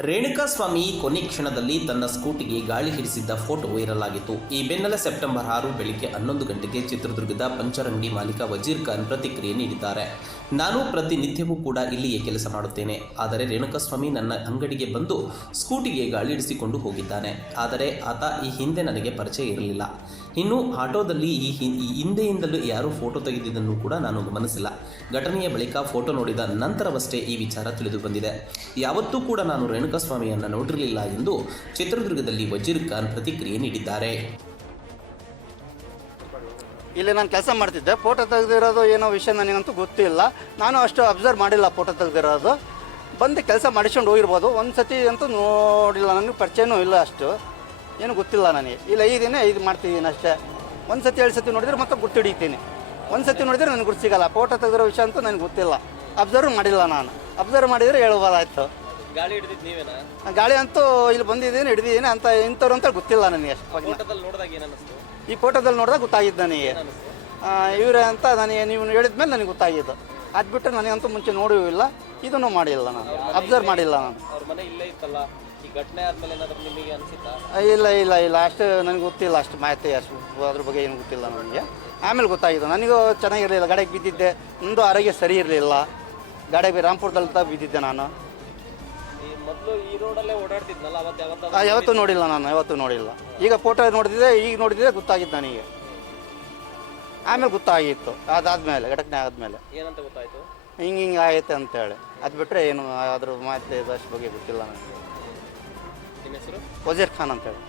ರೇಣುಕಾಸ್ವಾಮಿ ಕೊನೆ ಕ್ಷಣದಲ್ಲಿ ತನ್ನ ಸ್ಕೂಟಿಗೆ ಗಾಳಿ ಹಿಡಿಸಿದ್ದ ಫೋಟೋ ವೈರಲ್ ಆಗಿತ್ತು. ಈ ಬೆನ್ನಲ್ಲೇ ಸೆಪ್ಟೆಂಬರ್ 6 ಬೆಳಿಗ್ಗೆ 11 ಗಂಟೆಗೆ ಚಿತ್ರದುರ್ಗದ ಪಂಚರ್ ಅಂಗಡಿ ಮಾಲೀಕ ವಜೀರ್ ಖಾನ್ ಪ್ರತಿಕ್ರಿಯೆ ನೀಡಿದ್ದಾರೆ. ನಾನು ಪ್ರತಿನಿತ್ಯವೂ ಕೂಡ ಇಲ್ಲಿಯೇ ಕೆಲಸ ಮಾಡುತ್ತೇನೆ. ಆದರೆ ರೇಣುಕಾಸ್ವಾಮಿ ನನ್ನ ಅಂಗಡಿಗೆ ಬಂದು ಸ್ಕೂಟಿಗೆ ಗಾಳಿ ಹಿಡಿಸಿಕೊಂಡು ಹೋಗಿದ್ದಾನೆ. ಆದರೆ ಆತ ಈ ಹಿಂದೆ ನನಗೆ ಪರಿಚಯ ಇರಲಿಲ್ಲ. ಇನ್ನು ಆಟೋದಲ್ಲಿ ಈ ಹಿಂದೆಯಿಂದಲೂ ಯಾರೂ ಫೋಟೋ ತೆಗೆದಿದ್ದನ್ನು ಕೂಡ ನಾನು ಗಮನಿಸಿಲ್ಲ. ಘಟನೆಯ ಬಳಿಕ ಫೋಟೋ ನೋಡಿದ ನಂತರವಷ್ಟೇ ಈ ವಿಚಾರ ತಿಳಿದು ಬಂದಿದೆ. ಯಾವತ್ತೂ ಕೂಡ ನಾನು ರೇಣುಕಾಸ್ವಾಮಿಯನ್ನು ನೋಡಿರಲಿಲ್ಲ ಎಂದು ಚಿತ್ರದುರ್ಗದಲ್ಲಿ ವಜೀರ್ ಖಾನ್ ಪ್ರತಿಕ್ರಿಯೆ ನೀಡಿದ್ದಾರೆ. ಇಲ್ಲಿ ನಾನು ಕೆಲಸ ಮಾಡ್ತಿದ್ದೆ. ಫೋಟೋ ತೆಗೆದಿರೋದು ಏನೋ ವಿಷಯ ನನಗಂತೂ ಗೊತ್ತಿಲ್ಲ. ನಾನು ಅಷ್ಟು ಅಬ್ಸರ್ವ್ ಮಾಡಿಲ್ಲ ಫೋಟೋ ತೆಗೆದಿರೋದು. ಬಂದು ಕೆಲಸ ಮಾಡಿಸ್ಕೊಂಡು ಹೋಗಿರ್ಬೋದು. ಒಂದು ಸತಿ ಅಂತೂ ನೋಡಿಲ್ಲ, ನನಗೆ ಪರಿಚಯನೂ ಇಲ್ಲ, ಅಷ್ಟು ಏನು ಗೊತ್ತಿಲ್ಲ ನನಗೆ. ಇಲ್ಲ ಇದು ಮಾಡ್ತಿದ್ದೀನಿ ಅಷ್ಟೇ. ಒಂದು ಸತಿ 2 ಸತಿ ನೋಡಿದ್ರೆ ಮತ್ತೆ ಗುರ್ತು ಹಿಡಿತೀನಿ. ಒಂದು ಸತಿ ನೋಡಿದ್ರೆ ನನಗೆ ಗುರ್ತು ಸಿಗಲ್ಲ. ಫೋಟೋ ತೆಗೆದಿರೋ ವಿಷಯ ಅಂತೂ ನನಗೆ ಗೊತ್ತಿಲ್ಲ, ಅಬ್ಸರ್ವ್ ಮಾಡಿಲ್ಲ. ನಾನು ಅಬ್ಸರ್ವ್ ಮಾಡಿದರೆ ಹೇಳ್ಬೋದಾಯ್ತು. ಗಾಳಿ ಹಿಡಿದಿದ್ದು ನೀವೇನಾ? ಗಾಳಿ ಅಂತೂ ಇಲ್ಲಿ ಬಂದಿದ್ದೀನಿ, ಹಿಡಿದಿದ್ದೀನಿ ಅಂತ ಇಂಥವ್ರು ಅಂತ ಗೊತ್ತಿಲ್ಲ ನನಗೆ. ಅಷ್ಟು ನೋಡಿದಾಗ ಏನು ಅನ್ನಿಸ್ತು? ಈ ಫೋಟೋದಲ್ಲಿ ನೋಡಿದಾಗ ಗೊತ್ತಾಗಿದ್ದು ನನಗೆ ಇವರೇ ಅಂತ. ನನಗೆ ನೀವು ಹೇಳಿದ ಮೇಲೆ ನನಗೆ ಗೊತ್ತಾಗಿದ್ದು. ಅದು ಬಿಟ್ಟರೆ ನನಗಂತೂ ಮುಂಚೆ ನೋಡಿಯೂ ಇಲ್ಲ, ಇದನ್ನು ಮಾಡಿಲ್ಲ, ನಾನು ಅಬ್ಸರ್ವ್ ಮಾಡಿಲ್ಲ. ನಾನು ಅವ್ರ ಮನೆ ಇಲ್ಲೇ ಇತ್ತಲ್ಲ, ಈ ಘಟನೆ ಆದಮೇಲೆ ಏನಾದರೂ ನಿಮಗೆ ಅನಿಸಿತಾ? ಇಲ್ಲ ಅಷ್ಟು ನನಗೆ ಗೊತ್ತಿಲ್ಲ, ಅಷ್ಟು ಮಾಹಿತಿ ಅಷ್ಟು ಅದ್ರ ಬಗ್ಗೆ ಏನು ಗೊತ್ತಿಲ್ಲ ನನಗೆ. ಆಮೇಲೆ ಗೊತ್ತಾಗಿದ್ದು. ನನಗೂ ಚೆನ್ನಾಗಿರಲಿಲ್ಲ, ಗಾಡಿಗೆ ಬಿದ್ದಿದ್ದೆ. ನಂದು ಆರೋಗ್ಯ ಸರಿ ಇರಲಿಲ್ಲ. ಗಾಡಿಗೆ ರಾಂಪುರದಲ್ಲಿ ಬಿದ್ದಿದ್ದೆ ನಾನು. ಮೊದಲು ಈ ರೋಡಲ್ಲೇ ಓಡಾಡ್ತಿದ್ನಲ್ಲ, ಯಾವತ್ತೂ ನೋಡಿಲ್ಲ ನಾನು, ಯಾವತ್ತೂ ನೋಡಿಲ್ಲ. ಈಗ ಫೋಟೋ ನೋಡಿದ್ದೆ, ಈಗ ನೋಡಿದ್ರೆ ಗೊತ್ತಾಗಿದ್ದು ನನಗೆ. ಆಮೇಲೆ ಗೊತ್ತಾಗಿತ್ತು, ಅದಾದಮೇಲೆ ಘಟನೆ ಆದಮೇಲೆ ಏನಂತ ಗೊತ್ತಾಯಿತು? ಹಿಂಗೆ ಆಗೈತೆ ಅಂತೇಳಿ. ಅದು ಬಿಟ್ಟರೆ ಏನು ಅದ್ರ ಮಾಹಿತಿ ಅಷ್ಟು ಬಗ್ಗೆ ಗೊತ್ತಿಲ್ಲ ನನಗೆ. ನಿಮ್ಮ ಹೆಸರು? ವಜೀರ್ ಖಾನ್ ಅಂತೇಳಿ.